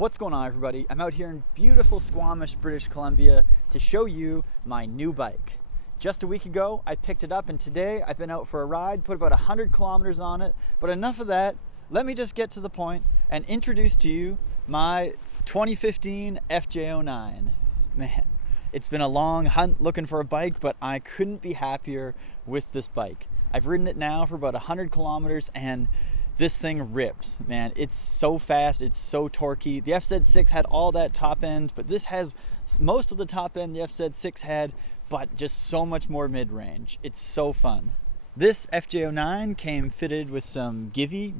What's going on, everybody? I'm out here in beautiful Squamish, British Columbia to show you my new bike. Just a week ago, I picked it up, and today I've been out for a ride, put about 100 kilometers on it. But enough of that, let me just get to the point and introduce to you my 2015 FJ09. Man, it's been a long hunt looking for a bike, but I couldn't be happier with this bike. I've ridden it now for about 100 kilometers, and this thing rips, man. It's so fast, it's so torquey. The FZ6 had all that top end, but this has most of the top end the FZ6 had, but just so much more mid-range. It's so fun. This FJ09 came fitted with some Givy,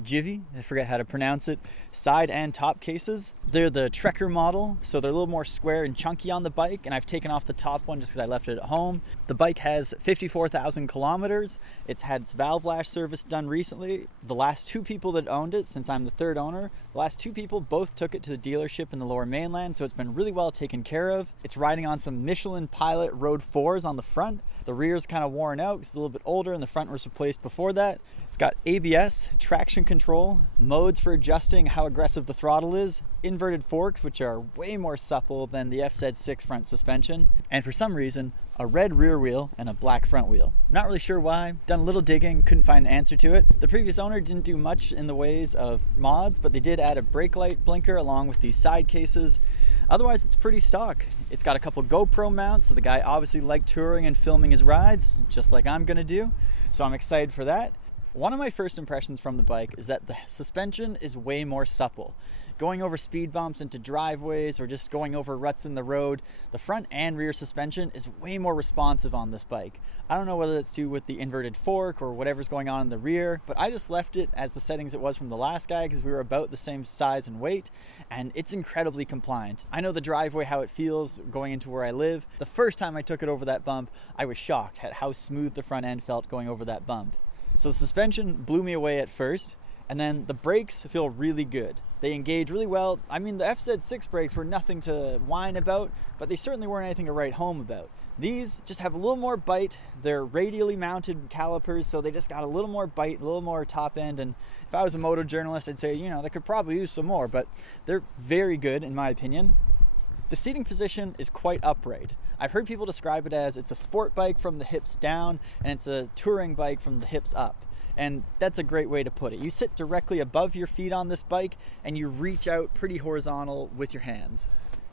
I forget how to pronounce it, side and top cases. They're the Trekker model, so they're a little more square and chunky on the bike, and I've taken off the top one just because I left it at home. The bike has 54,000 kilometers. It's had its valve lash service done recently. The last two people that owned it, since I'm the third owner, the last two people both took it to the dealership in the Lower Mainland, so it's been really well taken care of. It's riding on some Michelin Pilot Road 4s on the front. The rear's kind of worn out, it's a little bit older, and the front was replaced before that. It's got ABS, traction control, modes for adjusting how aggressive the throttle is, inverted forks, which are way more supple than the FZ6 front suspension, and for some reason, a red rear wheel and a black front wheel. Not really sure why. Done a little digging, couldn't find an answer to it. The previous owner didn't do much in the ways of mods, but they did add a brake light blinker along with these side cases. Otherwise, it's pretty stock. It's got a couple GoPro mounts, so the guy obviously liked touring and filming his rides, just like I'm gonna do. So I'm excited for that. One of my first impressions from the bike is that the suspension is way more supple. Going over speed bumps into driveways or just going over ruts in the road, the front and rear suspension is way more responsive on this bike. I don't know whether that's due with the inverted fork or whatever's going on in the rear, but I just left it as the settings it was from the last guy because we were about the same size and weight, and it's incredibly compliant. I know the driveway, how it feels going into where I live. The first time I took it over that bump, I was shocked at how smooth the front end felt going over that bump. So the suspension blew me away at first, and then the brakes feel really good. They engage really well. I mean, the FZ6 brakes were nothing to whine about, but they certainly weren't anything to write home about. These just have a little more bite. They're radially mounted calipers, so they just got a little more bite, a little more top end, and if I was a moto journalist, I'd say, they could probably use some more, but they're very good in my opinion. The seating position is quite upright. I've heard people describe it as it's a sport bike from the hips down, and it's a touring bike from the hips up. And that's a great way to put it. You sit directly above your feet on this bike and you reach out pretty horizontal with your hands.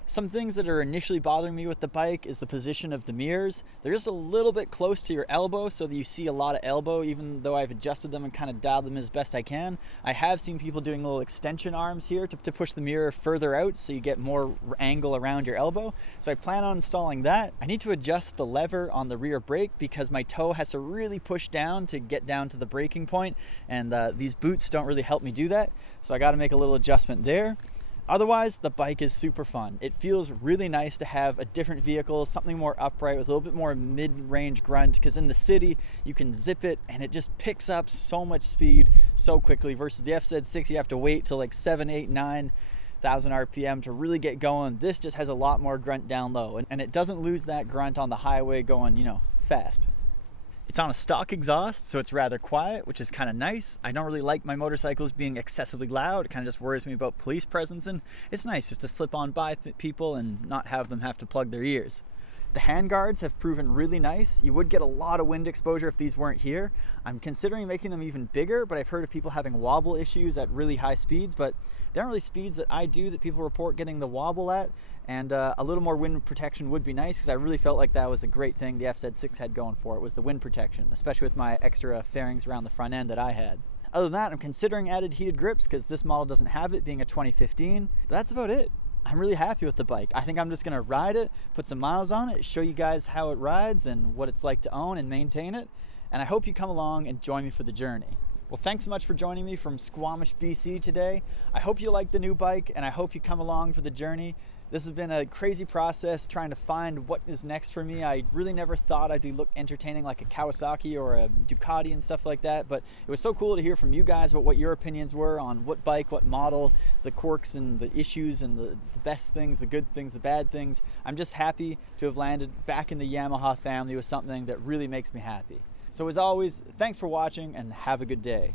Some things that are initially bothering me with the bike is the position of the mirrors. They're just a little bit close to your elbow so that you see a lot of elbow, even though I've adjusted them and kind of dialed them as best I can. I have seen people doing little extension arms here to push the mirror further out so you get more angle around your elbow. So I plan on installing that. I need to adjust the lever on the rear brake because my toe has to really push down to get down to the braking point, and these boots don't really help me do that. So I got to make a little adjustment there. Otherwise, the bike is super fun. It feels really nice to have a different vehicle, something more upright with a little bit more mid-range grunt, because in the city, you can zip it and it just picks up so much speed so quickly versus the FZ6, you have to wait till like 7, 8, 9,000 RPM to really get going. This just has a lot more grunt down low, and it doesn't lose that grunt on the highway going, fast. It's on a stock exhaust, so it's rather quiet, which is kind of nice. I don't really like my motorcycles being excessively loud. It kind of just worries me about police presence, and it's nice just to slip on by people and not have them have to plug their ears. The handguards have proven really nice. You would get a lot of wind exposure if these weren't here. I'm considering making them even bigger, but I've heard of people having wobble issues at really high speeds, but they aren't really speeds that I do that people report getting the wobble at, and a little more wind protection would be nice because I really felt like that was a great thing the FZ6 had going for it, was the wind protection, especially with my extra fairings around the front end that I had. Other than that, I'm considering added heated grips because this model doesn't have it, being a 2015, but that's about it. I'm really happy with the bike. I think I'm just gonna ride it, put some miles on it, show you guys how it rides and what it's like to own and maintain it. And I hope you come along and join me for the journey. Well, thanks so much for joining me from Squamish, BC today. I hope you like the new bike and I hope you come along for the journey. This has been a crazy process trying to find what is next for me. I really never thought I'd be entertaining like a Kawasaki or a Ducati and stuff like that, but it was so cool to hear from you guys about what your opinions were on what bike, what model, the quirks and the issues and the best things, the good things, the bad things. I'm just happy to have landed back in the Yamaha family with something that really makes me happy. So as always, thanks for watching and have a good day.